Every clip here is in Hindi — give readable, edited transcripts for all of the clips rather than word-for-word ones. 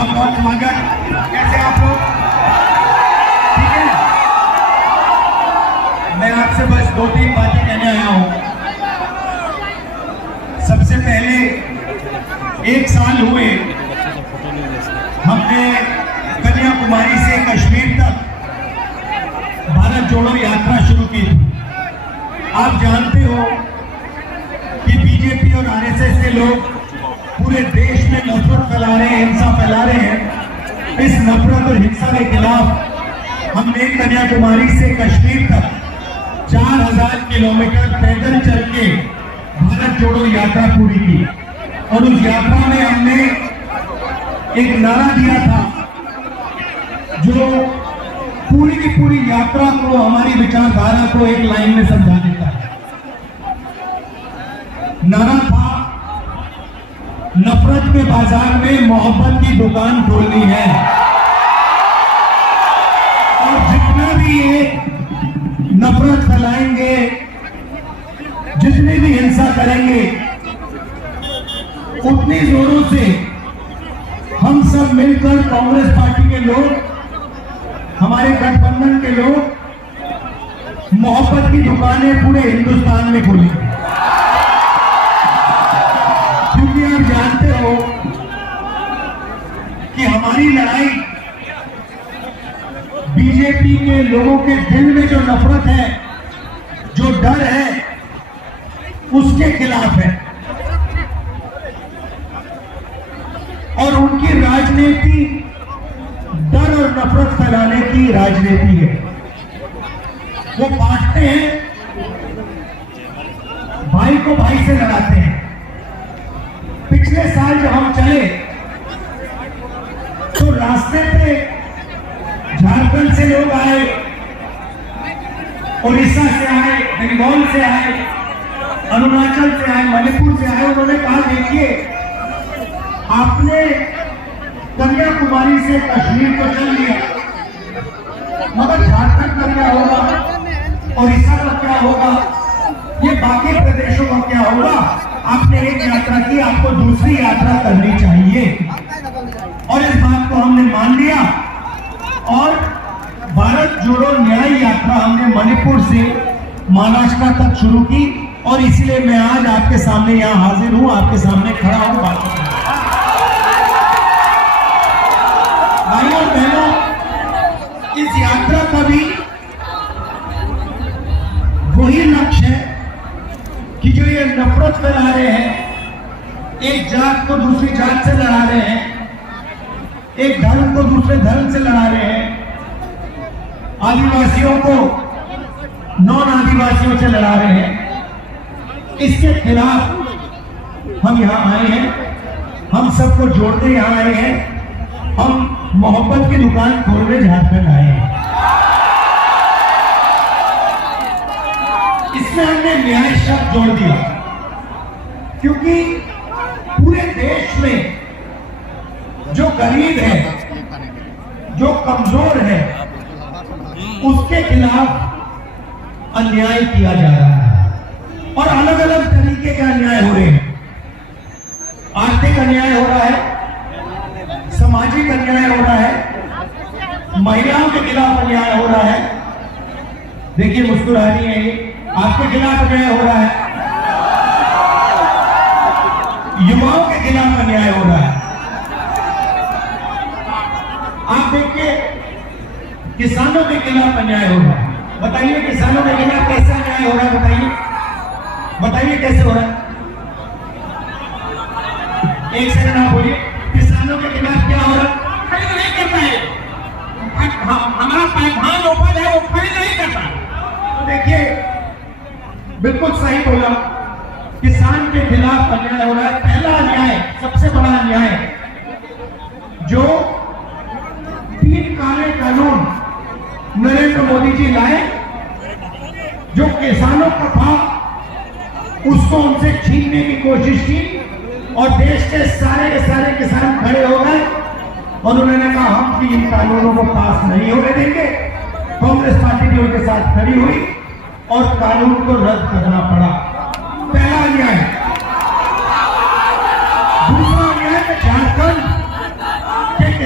बहुत बहुत स्वागत। कैसे आप लोग? ठीक है, मैं आपसे बस 2-3 बातें कहने आया हूं। सबसे पहले 1 साल हुए हमने कन्याकुमारी से कश्मीर तक भारत जोड़ो यात्रा शुरू की थी। आप जानते हो कि बीजेपी और आरएसएस के लोग पूरे देश में नफरत फैला रहे हैं, हिंसा फैला रहे हैं। इस नफरत और हिंसा के खिलाफ हमने कन्याकुमारी से कश्मीर तक 4000 किलोमीटर पैदल चल के भारत जोड़ो यात्रा पूरी की। और उस यात्रा में हमने एक नारा दिया था जो पूरी की पूरी यात्रा को, हमारी विचारधारा को एक लाइन में समझा देता है। नारा था, नफरत के बाजार में मोहब्बत की दुकान खोलनी है। और जितना भी ये नफरत फैलाएंगे, जितनी भी हिंसा करेंगे, उतनी जोरों से हम सब मिलकर, कांग्रेस पार्टी के लोग, हमारे गठबंधन के लोग, मोहब्बत की दुकानें पूरे हिंदुस्तान में खोलेंगे। क्योंकि आप जानते हो कि हमारी लड़ाई बीजेपी के लोगों के दिल में जो नफरत है, जो डर है, उसके खिलाफ है। और उनकी राजनीति डर और नफरत फैलाने की राजनीति है। वो बांटते हैं, भाई को भाई से लड़ाते हैं। पिछले साल जब हम चले तो रास्ते पे झारखंड से लोग आए, उड़ीसा से आए, बंगाल से आए, अरुणाचल से आए, मणिपुर से आए। उन्होंने कहा, देखिए आपने कन्याकुमारी से कश्मीर को चल लिया, मगर झारखंड का क्या होगा, उड़ीसा का क्या होगा, ये बाकी प्रदेशों का क्या होगा? आपने एक यात्रा की, आपको दूसरी यात्रा करनी चाहिए। और इस बात को हमने मान लिया और भारत जोड़ो न्याय यात्रा हमने मणिपुर से महाराष्ट्र तक शुरू की। और इसलिए मैं आज आपके सामने यहां हाजिर हूं, आपके सामने खड़ा हूं बात करने। भाइयों और बहनों, इस यात्रा का भी वही लक्ष्य है कि जो ये नफरत फैला रहे हैं, एक जात को दूसरी जात से लड़ा रहे हैं, एक धर्म को दूसरे धर्म से लड़ा रहे हैं, आदिवासियों को नॉन आदिवासियों से लड़ा रहे हैं, इसके खिलाफ हम यहां आए हैं। हम सबको जोड़ने यहां आए हैं। हम मोहब्बत की दुकान खोलने झारखंड आए हैं। इसमें हमने न्याय शब्द जोड़ दिया, क्योंकि पूरे देश में जो गरीब है, जो कमजोर है, उसके खिलाफ अन्याय किया जा रहा है। और अलग अलग तरीके के अन्याय हो रहे हैं। आर्थिक अन्याय हो रहा है, सामाजिक अन्याय हो रहा है, महिलाओं के खिलाफ अन्याय हो रहा है। देखिए मुस्कुरा रही है, ये आपके खिलाफ अन्याय हो रहा है, युवाओं के खिलाफ अन्याय हो रहा है। आप देखिए किसानों के खिलाफ अन्याय हो रहा है। बताइए किसानों के खिलाफ कैसे अन्याय हो रहा है? बताइए कैसे हो रहा है? एक सेकंड आप बोलिए, किसानों के खिलाफ क्या हो रहा है? खरीद नहीं करता है, हमारा धान उपज है वो खरीद नहीं करता। तो देखिए बिल्कुल सही बोला, किसान के खिलाफ अन्याय हो रहा है। पहला अन्याय, सबसे बड़ा अन्याय, जो 3 काले कानून नरेंद्र मोदी जी लाए, जो किसानों का था उसको उनसे छीनने की कोशिश की। और देश के सारे किसान खड़े हो गए और उन्होंने कहा हम भी इन कानूनों को पास नहीं होने देंगे। कांग्रेस पार्टी भी उनके साथ खड़ी हुई और कानून को रद्द करना पड़ा। पहला अन्याय। दूसरा अन्याय झारखंड के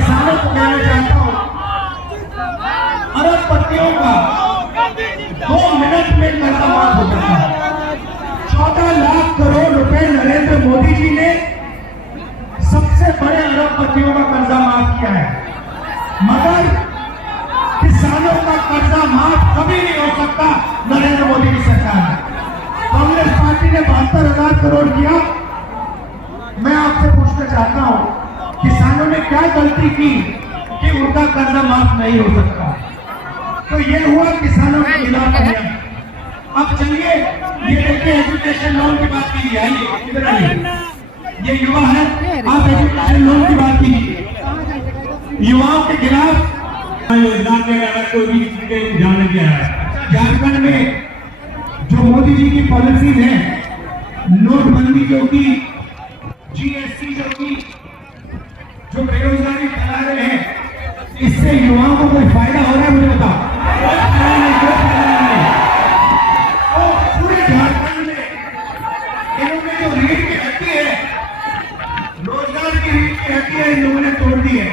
अरबपतियों का 2 मिनट में कर्जा माफ हो जाता है। 14 लाख करोड़ रुपए नरेंद्र मोदी जी ने सबसे बड़े अरबपतियों का कर्जा माफ किया है, मगर किसानों का कर्जा माफ कभी नहीं हो सकता नरेंद्र मोदी की सरकार ने। कांग्रेस पार्टी ने 72,000 करोड़ किया। मैं आपसे पूछना चाहता हूं, किसानों ने क्या गलती की कि उनका कर्जा माफ नहीं हो सकता? तो ये हुआ किसानों के खिलाफ अन्याय। अब चलिए, ये देखिए एजुकेशन लोन की बात कीजिए, आइए इधर आइए, ये युवा है, आप एजुकेशन लोन की बात कीजिए। युवाओं के खिलाफ योजना के अलग कोई भी किसी के ध्यान नहीं दिया है। झारखंड में जो मोदी जी की पॉलिसी है, नोटबंदी जो की, जीएसटी जो की, जो बेरोजगारी फैला रहे हैं, इससे युवाओं को कोई फायदा हो रहा है? मुझे बताओ। कोई फायदा नहीं, कोई फायदा नहीं। और पूरे झारखंड में इन्होंने जो रीढ़ की हड्डी है, रोजगार की रीढ़ की हड्डी है, इन लोगों ने तोड़ दी है।